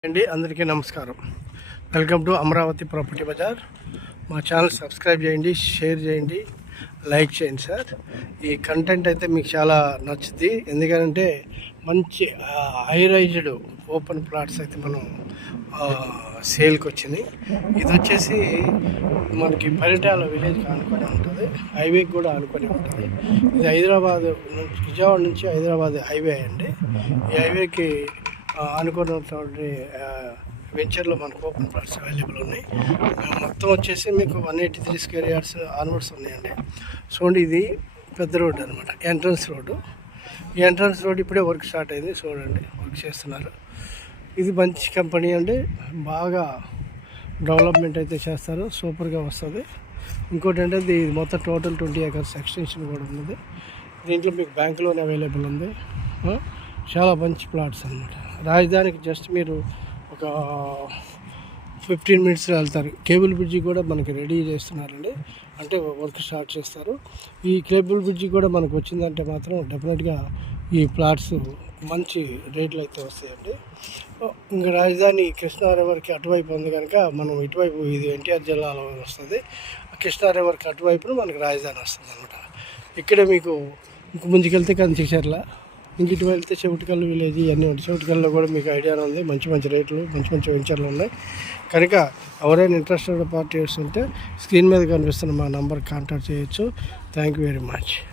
అండి అందరికీ నమస్కారం. Welcome to Amaravati property Bazar. మా ఛానల్ సబ్స్క్రైబ్ చేయండి, షేర్ చేయండి, లైక్ చేయండి సార్. ఈ కంటెంట్ అయితే మీకు చాలా నచ్చుద్ది. ఎందుకంటే మంచి హైరైజ్డ్ ఓపెన్ ప్లాట్స్ అయితే మనం సేల్కి వచ్చినాయి. ఇది వచ్చేసి మనకి పరిటాల విలేజ్కి ఆనుకొని ఉంటుంది, హైవేకి కూడా ఆనుకొని ఉంటుంది. ఇది హైదరాబాద్ నుంచి, విజయవాడ నుంచి హైదరాబాద్ హైవే అండి. ఈ హైవేకి అనుకున్నటువంటి వెంచర్లో మనకు ఓపెన్ ప్లాట్స్ అవైలబుల్ ఉన్నాయి. మొత్తం వచ్చేసి మీకు 183 స్క్వేర్ యార్డ్స్ ఆన్వర్డ్స్ ఉన్నాయండి. చూడండి, ఇది పెద్ద రోడ్డు అనమాట, ఎంట్రన్స్ రోడ్డు. ఈ ఎంట్రన్స్ రోడ్ ఇప్పుడే వర్క్ స్టార్ట్ అయింది. చూడండి, వర్క్ చేస్తున్నారు. ఇది మంచి కంపెనీ అండి, బాగా డెవలప్మెంట్ అయితే చేస్తారు, సూపర్గా వస్తుంది. ఇంకోటి అంటే ఇది మొత్తం టోటల్ 20 acres ఎక్స్టెన్షన్ కూడా ఉన్నది. దీంట్లో మీకు బ్యాంక్ లోన్ అవైలబుల్ ఉంది. చాలా మంచి ప్లాట్స్ అనమాట. రాజధానికి జస్ట్ మీరు ఒక 15 minutesలో వెళ్తారు. కేబుల్ బ్రిడ్జి కూడా మనకి రెడీ చేస్తున్నారండి, అంటే వర్క్ స్టార్ట్ చేస్తారు. ఈ కేబుల్ బ్రిడ్జి కూడా మనకు వచ్చిందంటే మాత్రం డెఫినెట్గా ఈ ప్లాట్స్ మంచి రేట్లు అయితే వస్తాయండి. ఇంకా రాజధాని కృష్ణా రివర్కి అటువైపు ఉంది కనుక మనం ఇటువైపు, ఇది ఎన్టీఆర్ జిల్లాలో వస్తుంది. కృష్ణా రివర్కి అటువైపున మనకు రాజధాని వస్తుంది అనమాట. ఇక్కడే మీకు ఇంక ముందుకెళ్తే కంచిచర్ల, ఇంక ఇటు వెళ్తే చెవిటికల్లు విలేజ్, ఇవన్నీ ఉంటాయి. చెవిటికల్లో కూడా మీకు ఐడియా ఉంది, మంచి మంచి రేట్లు, మంచి మంచి వెంచర్లు ఉన్నాయి. కనుక ఎవరైనా ఇంట్రెస్టెడ్ పార్టీస్ ఉంటే స్క్రీన్ మీద కనిపిస్తున్న మా నంబర్ కాంటాక్ట్ చేయొచ్చు. Thank you very much.